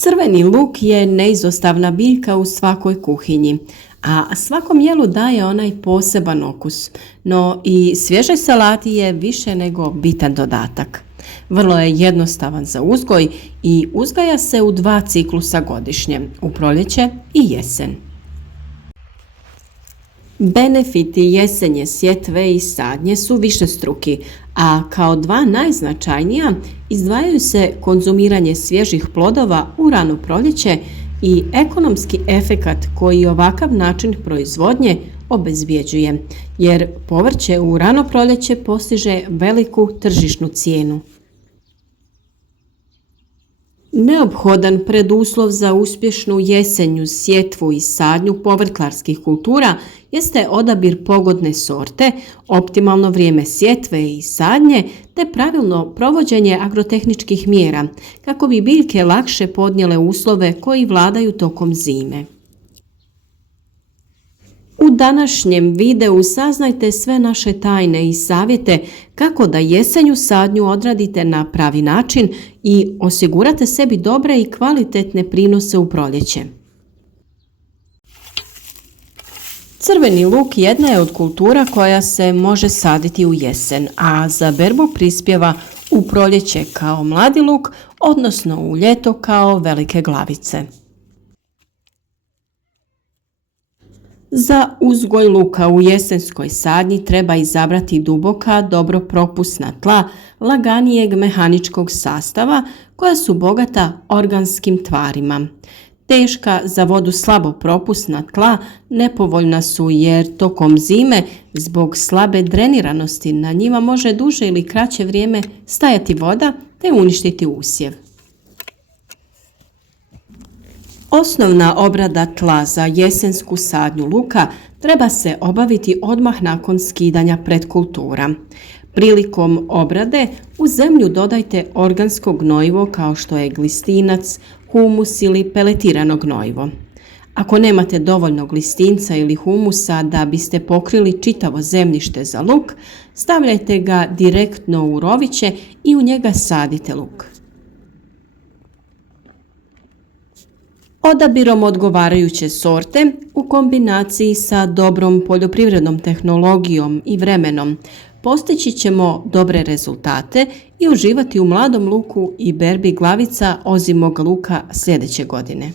Crveni luk je neizostavna biljka u svakoj kuhinji, a svakom jelu daje onaj poseban okus, no i svježoj salati je više nego bitan dodatak. Vrlo je jednostavan za uzgoj i uzgaja se u 2 ciklusa godišnje, u proljeće i jesen. Benefiti jesenje sjetve i sadnje su višestruki, a kao 2 najznačajnija izdvajaju se konzumiranje svježih plodova u rano proljeće i ekonomski efekat koji ovakav način proizvodnje obezbjeđuje, jer povrće u rano proljeće postiže veliku tržišnu cijenu. Neophodan preduslov za uspješnu jesenju sjetvu i sadnju povrtlarskih kultura jeste odabir pogodne sorte, optimalno vrijeme sjetve i sadnje te pravilno provođenje agrotehničkih mjera kako bi biljke lakše podnijele uslove koji vladaju tokom zime. U današnjem videu saznajte sve naše tajne i savjete kako da jesenju sadnju odradite na pravi način i osigurate sebi dobre i kvalitetne prinose u proljeće. Crveni luk jedna je od kultura koja se može saditi u jesen, a za berbu prispjeva u proljeće kao mladi luk, odnosno u ljeto kao velike glavice. Za uzgoj luka u jesenskoj sadnji treba izabrati duboka, dobro propusna tla laganijeg mehaničkog sastava koja su bogata organskim tvarima. Teška, za vodu slabo propusna tla nepovoljna su jer tokom zime zbog slabe dreniranosti na njima može duže ili kraće vrijeme stajati voda te uništiti usjev. Osnovna obrada tla za jesensku sadnju luka treba se obaviti odmah nakon skidanja pretkultura. Prilikom obrade u zemlju dodajte organsko gnojivo kao što je glistinac, humus ili peletirano gnojivo. Ako nemate dovoljno glistinca ili humusa da biste pokrili čitavo zemljište za luk, stavljajte ga direktno u roviće i u njega sadite luk. Odabirom odgovarajuće sorte u kombinaciji sa dobrom poljoprivrednom tehnologijom i vremenom postići ćemo dobre rezultate i uživati u mladom luku i berbi glavica ozimog luka sljedeće godine.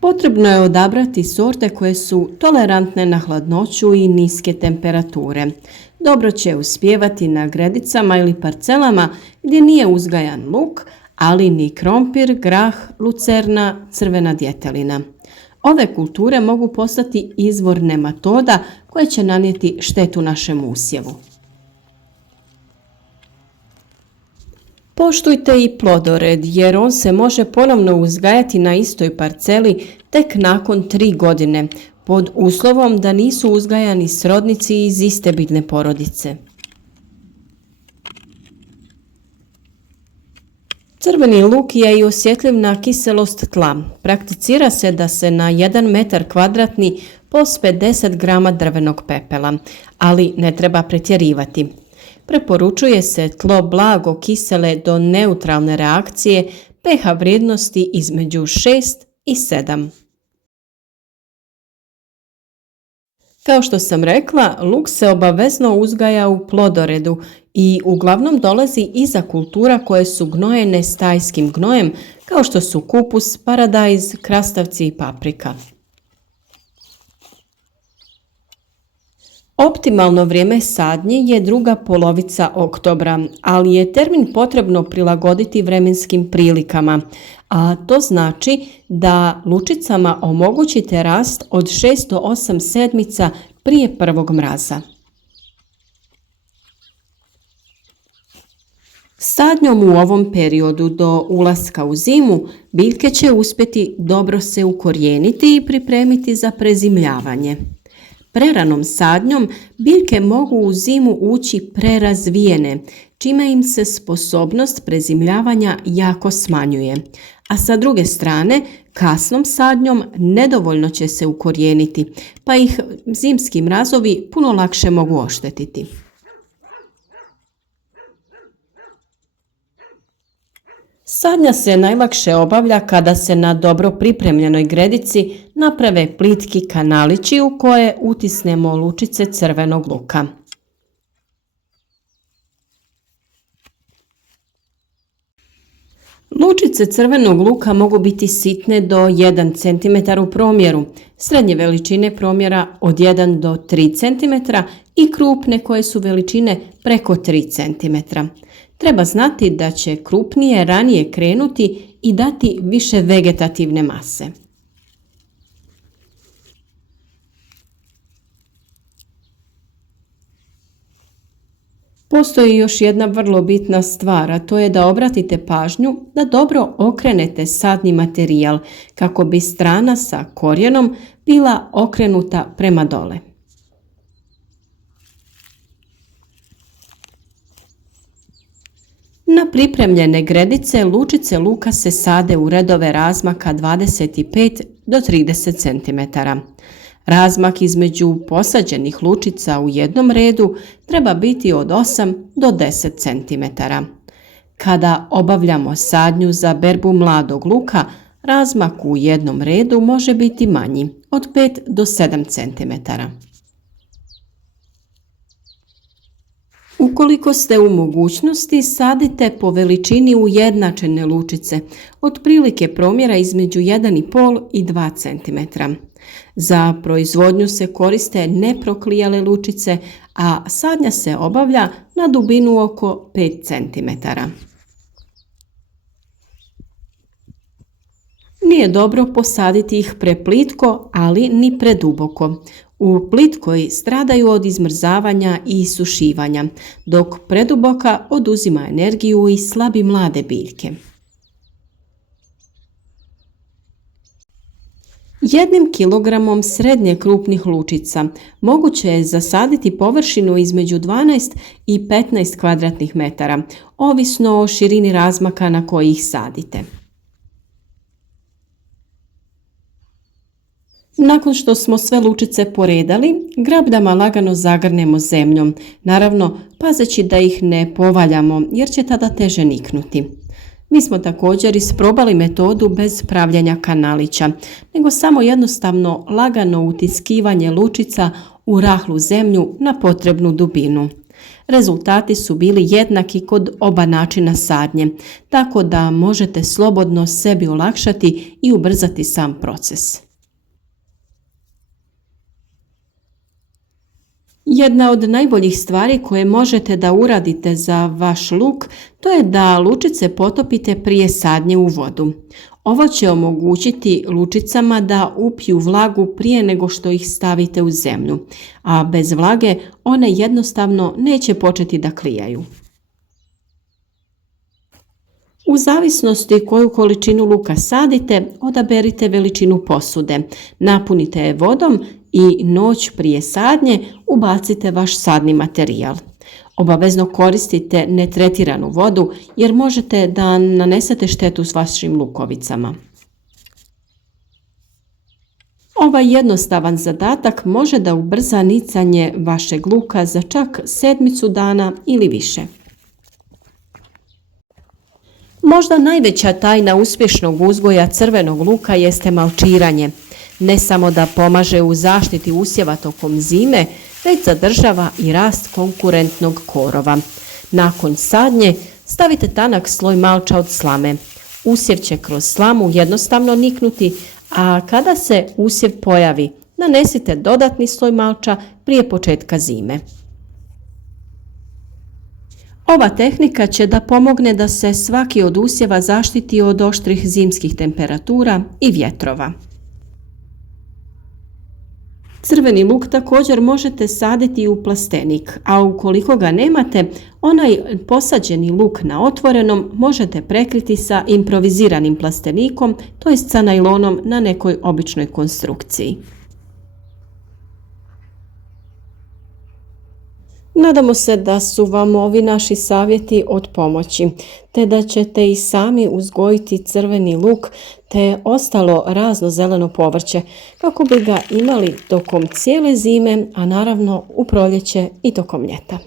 Potrebno je odabrati sorte koje su tolerantne na hladnoću i niske temperature. Dobro će uspijevati na gredicama ili parcelama gdje nije uzgajan luk, ali ni krompir, grah, lucerna, crvena djetelina. Ove kulture mogu postati izvor nematoda koje će nanijeti štetu našem usjevu. Poštujte i plodored jer on se može ponovno uzgajati na istoj parceli tek nakon 3 godine, pod uslovom da nisu uzgajani srodnici iz iste biljne porodice. Crveni luk je i osjetljiv na kiselost tla. Prakticira se da se na 1 metar kvadratni pospe 10 grama drvenog pepela, ali ne treba pretjerivati. Preporučuje se tlo blago kisele do neutralne reakcije pH vrijednosti između 6 i 7. Kao što sam rekla, luk se obavezno uzgaja u plodoredu i uglavnom dolazi iza kultura koje su gnojene stajskim gnojem, kao što su kupus, paradajz, krastavci i paprika. Optimalno vrijeme sadnje je druga polovica oktobra, ali je termin potrebno prilagoditi vremenskim prilikama, a to znači da lučicama omogućite rast od 6 do 8 sedmica prije prvog mraza. Sadnjom u ovom periodu do ulaska u zimu biljke će uspjeti dobro se ukorijeniti i pripremiti za prezimljavanje. Preranom sadnjom biljke mogu u zimu ući prerazvijene, čime im se sposobnost prezimljavanja jako smanjuje. A sa druge strane, kasnom sadnjom nedovoljno će se ukorijeniti, pa ih zimski mrazovi puno lakše mogu oštetiti. Sadnja se najlakše obavlja kada se na dobro pripremljenoj gredici naprave plitki kanalići u koje utisnemo lučice crvenog luka. Lučice crvenog luka mogu biti sitne do 1 cm u promjeru, srednje veličine promjera od 1 do 3 cm i krupne koje su veličine preko 3 cm. Treba znati da će krupnije ranije krenuti i dati više vegetativne mase. Postoji još jedna vrlo bitna stvar, a to je da obratite pažnju da dobro okrenete sadni materijal kako bi strana sa korijenom bila okrenuta prema dole. Na pripremljene gredice lučice luka se sade u redove razmaka 25 do 30 cm. Razmak između posađenih lučica u jednom redu treba biti od 8 do 10 cm. Kada obavljamo sadnju za berbu mladog luka, razmak u jednom redu može biti manji, od 5 do 7 cm. Ukoliko ste u mogućnosti, sadite po veličini ujednačene lučice, otprilike promjera između 1,5 i 2 cm. Za proizvodnju se koriste neproklijale lučice, a sadnja se obavlja na dubinu oko 5 cm. Nije dobro posaditi ih preplitko, ali ni preduboko. U plitkoj stradaju od izmrzavanja i isušivanja, dok preduboka oduzima energiju i slabi mlade biljke. 1 kilogramom srednje krupnih lučica moguće je zasaditi površinu između 12 i 15 kvadratnih metara, ovisno o širini razmaka na koji ih sadite. Nakon što smo sve lučice poredali, grabdama lagano zagrnemo zemljom, naravno pazeći da ih ne povaljamo jer će tada teže niknuti. Mi smo također isprobali metodu bez pravljenja kanalića, nego samo jednostavno lagano utiskivanje lučica u rahlu zemlju na potrebnu dubinu. Rezultati su bili jednaki kod oba načina sadnje, tako da možete slobodno sebi olakšati i ubrzati sam proces. Jedna od najboljih stvari koje možete da uradite za vaš luk, to je da lučice potopite prije sadnje u vodu. Ovo će omogućiti lučicama da upiju vlagu prije nego što ih stavite u zemlju, a bez vlage one jednostavno neće početi da klijaju. U zavisnosti koju količinu luka sadite, odaberite veličinu posude, napunite je vodom i noć prije sadnje ubacite vaš sadni materijal. Obavezno koristite netretiranu vodu jer možete da nanesete štetu s vašim lukovicama. Ovaj jednostavan zadatak može da ubrza nicanje vašeg luka za čak 7 dana ili više. Možda najveća tajna uspješnog uzgoja crvenog luka jeste malčiranje. Ne samo da pomaže u zaštiti usjeva tokom zime, već zadržava i rast konkurentnog korova. Nakon sadnje stavite tanak sloj malča od slame. Usjev će kroz slamu jednostavno niknuti, a kada se usjev pojavi, nanesite dodatni sloj malča prije početka zime. Ova tehnika će da pomogne da se svaki od usjeva zaštiti od oštrih zimskih temperatura i vjetrova. Crveni luk također možete saditi u plastenik, a ukoliko ga nemate, onaj posađeni luk na otvorenom možete prekriti sa improviziranim plastenikom, to jest sa najlonom na nekoj običnoj konstrukciji. Nadamo se da su vam ovi naši savjeti od pomoći, te da ćete i sami uzgojiti crveni luk te ostalo razno zeleno povrće kako bi ga imali tokom cijele zime, a naravno u proljeće i tokom ljeta.